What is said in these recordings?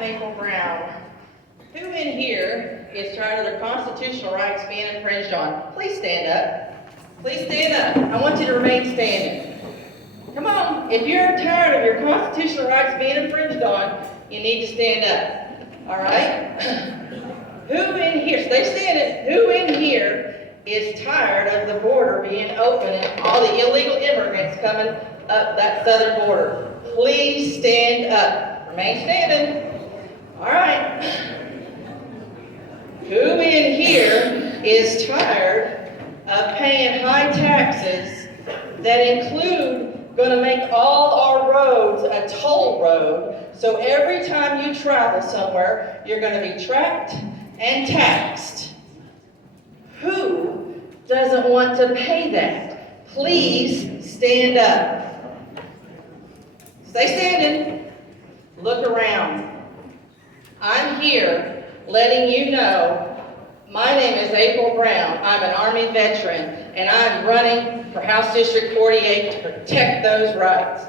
I'm April Brown. Who in here is tired of their constitutional rights being infringed on? Please stand up. Please stand up. I want you to remain standing. Come on. If you're tired of your constitutional rights being infringed on, you need to stand up. All right? Who in here, stay standing, who in here is tired of the border being open and all the illegal immigrants coming up that southern border? Please stand up. Remain standing. All right. Who in here is tired of paying high taxes that include going to make all our roads a toll road, so every time you travel somewhere, you're going to be tracked and taxed? Who doesn't want to pay that? Please stand up. Stay standing. Look around. I'm here letting you know my name is April Brown. I'm an Army veteran, and I'm running for House District 48 to protect those rights.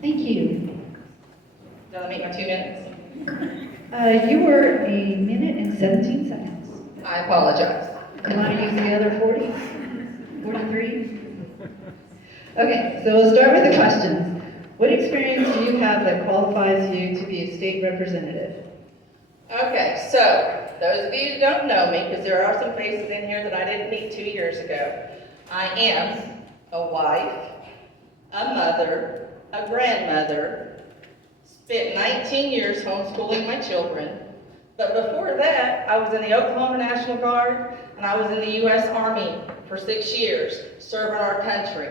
Thank you. Did I meet my 2 minutes? You were 1 minute and 17 seconds. I apologize. You want to use the other 40? 43? Okay, so we'll start with the questions. What experience do you have that qualifies you to be a state representative? Okay, so those of you who don't know me, because there are some faces in here that I didn't meet 2 years ago, I am a wife, a mother, a grandmother, spent 19 years homeschooling my children, but before that, I was in the Oklahoma National Guard, and I was in the U.S. Army for 6 years, serving our country.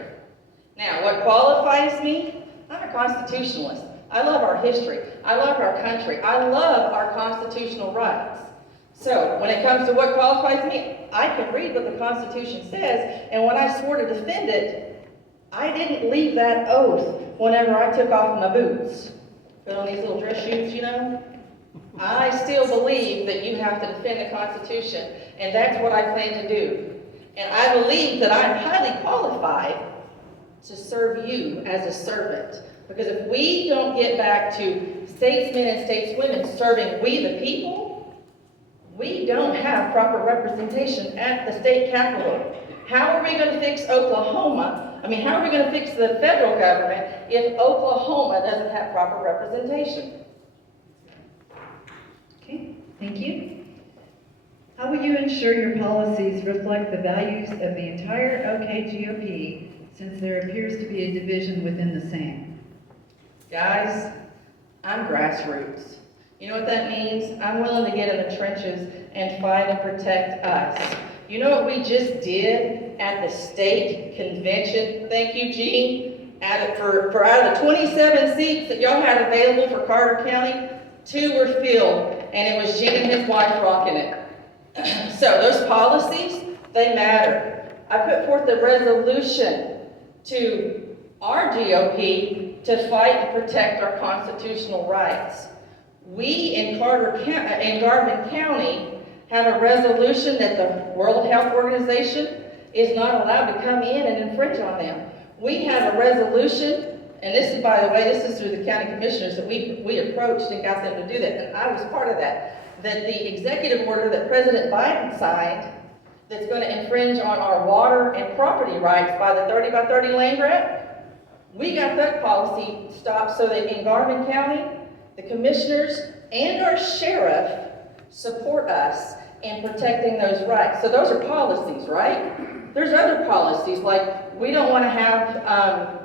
Now, what qualifies me? I'm a constitutionalist. I love our history. I love our country. I love our constitutional rights. So, when it comes to what qualifies me, I can read what the Constitution says, and when I swore to defend it, I didn't leave that oath whenever I took off my boots. Put on these little dress shoes, you know? I still believe that you have to defend the Constitution, and that's what I plan to do. And I believe that I'm highly qualified to serve you as a servant. Because if we don't get back to statesmen and stateswomen serving we the people, we don't have proper representation at the state capitol. How are we going to fix Oklahoma? How are we going to fix the federal government if Oklahoma doesn't have proper representation? Okay, thank you. How will you ensure your policies reflect the values of the entire OK GOP, since there appears to be a division within the same? Guys, I'm grassroots. You know what that means? I'm willing to get in the trenches and fight and protect us. You know what we just did at the state convention? Thank you, Gene. Out of the 27 seats that y'all had available for Carter County, 2 were filled, and it was Gene and his wife rocking it. So those policies, they matter. I put forth a resolution to our GOP to fight and protect our constitutional rights. We in Garvin County have a resolution that the World Health Organization is not allowed to come in and infringe on them. We have a resolution, and this is, by the way, this is through the county commissioners that we approached and got them to do that, and I was part of that the executive order that President Biden signed that's going to infringe on our water and property rights by the 30 by 30 land grant, we got that policy stopped so that in Garvin County, the commissioners and our sheriff support us in protecting those rights. So those are policies, right? There's other policies, like we don't want to have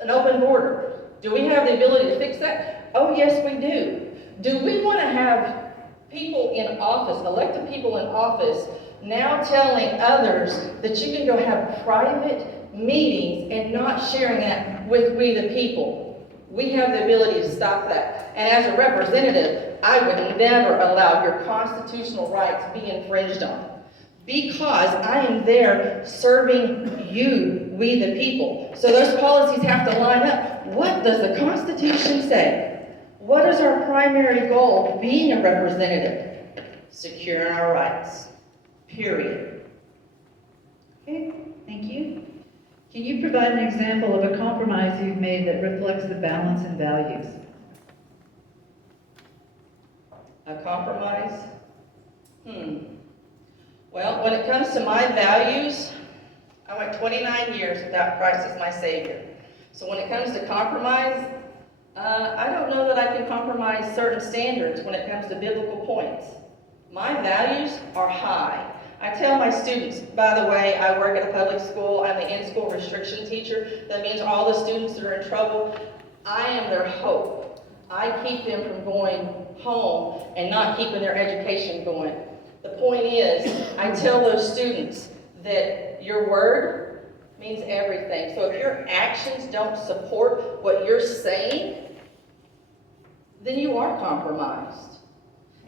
an open border. Do we have the ability to fix that? Oh, yes, we do. Do we want to have people in office, elected people in office, now telling others that you can go have private meetings and not sharing that with we the people? We have the ability to stop that. And as a representative, I would never allow your constitutional rights be infringed on, because I am there serving you, we the people. So those policies have to line up. What does the Constitution say? What is our primary goal being a representative? Securing our rights. Period. Okay, thank you. Can you provide an example of a compromise you've made that reflects the balance in values? A compromise? Well, when it comes to my values, I went 29 years without Christ as my Savior. So when it comes to compromise, I don't know that I can compromise certain standards when it comes to biblical points. My values are high. I tell my students, by the way, I work at a public school. I'm the in-school restriction teacher. That means all the students that are in trouble, I am their hope. I keep them from going home and not keeping their education going. The point is, I tell those students that your word means everything. So if your actions don't support what you're saying, then you are compromised.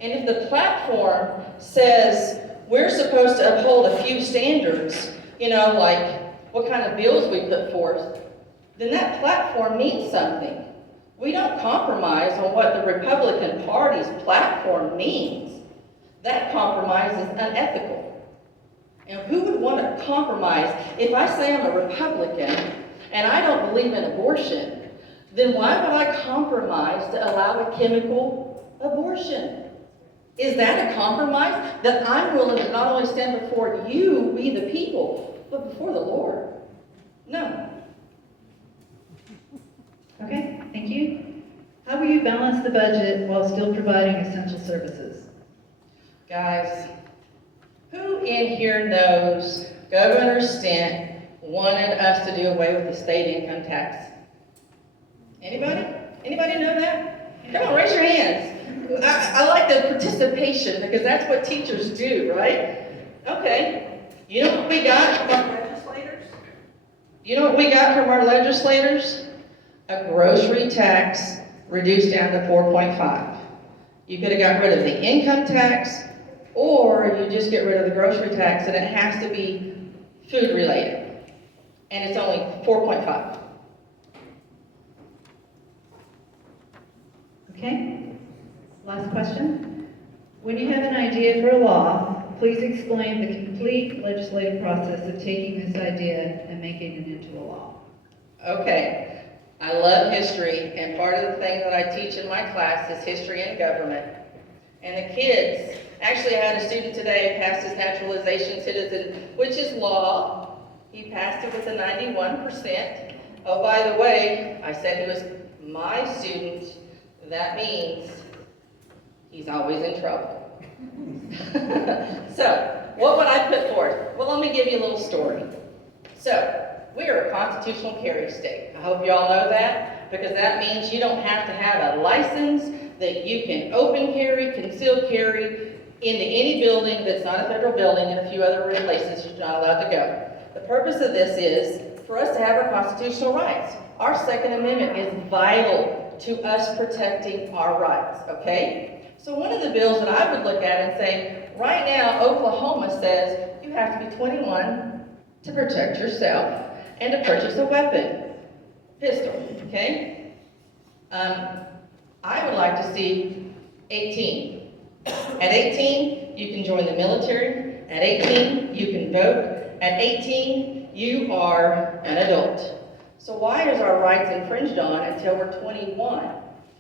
And if the platform says we're supposed to uphold a few standards, like what kind of bills we put forth, then that platform means something. We don't compromise on what the Republican Party's platform means. That compromise is unethical. And who would want to compromise? If I say I'm a Republican and I don't believe in abortion, then why would I compromise to allow a chemical abortion? Is that a compromise? That I'm willing to not only stand before you, we the people, but before the Lord? No. Okay, thank you. How will you balance the budget while still providing essential services? Guys, who in here knows Governor Stent wanted us to do away with the state income tax? Anybody? Anybody know that? Come on, raise your hands. I like the participation because that's what teachers do, right? Okay. You know what we got from our legislators? You know what we got from our legislators? A grocery tax reduced down to 4.5. You could have got rid of the income tax, or you just get rid of the grocery tax, and it has to be food related. And it's only 4.5. Okay, last question. When you have an idea for a law, please explain the complete legislative process of taking this idea and making it into a law. Okay. I love history, and part of the thing that I teach in my class is history and government. And the kids, actually I had a student today pass his naturalization citizen, which is law. He passed it with a 91%. Oh, by the way, I said he was my student. That means he's always in trouble. So, what would I put forth? Well, let me give you a little story. So, we are a constitutional carry state. I hope you all know that, because that means you don't have to have a license, that you can open carry, concealed carry into any building that's not a federal building, and a few other places you're not allowed to go. The purpose of this is for us to have our constitutional rights. Our Second Amendment is vital to us protecting our rights, okay? So one of the bills that I would look at and say, right now, Oklahoma says you have to be 21 to protect yourself and to purchase a weapon, pistol, okay? I would like to see 18. At 18, you can join the military. At 18, you can vote. At 18, you are an adult. So why is our rights infringed on until we're 21?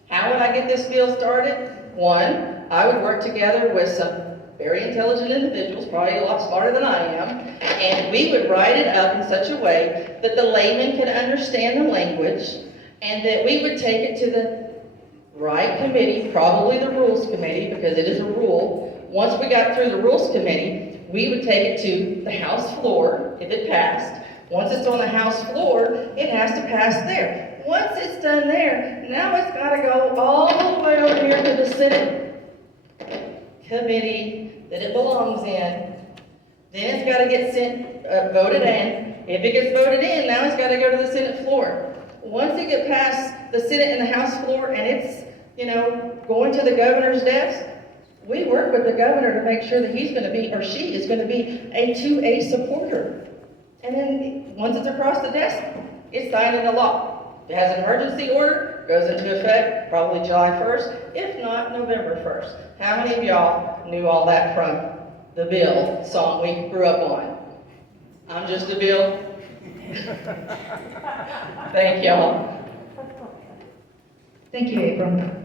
How would I get this bill started? One, I would work together with some very intelligent individuals, probably a lot smarter than I am, and we would write it up in such a way that the layman could understand the language, and that we would take it to the right committee, probably the Rules Committee, because it is a rule. Once we got through the Rules Committee, we would take it to the House floor, if it passed. Once it's on the House floor, it has to pass there. Once it's done there, now it's got to go all the way over here to the Senate committee that it belongs in. Then it's got to get voted in. If it gets voted in, now it's got to go to the Senate floor. Once it gets past the Senate and the House floor, and it's, going to the governor's desk, we work with the governor to make sure that he's going to be, or she is going to be, a 2A supporter. And then once it's across the desk, it's signed into law. If it has an emergency order, goes into effect probably July 1st, if not November 1st. How many of y'all knew all that from the Bill song we grew up on? I'm just a bill. Thank y'all. Thank you, April.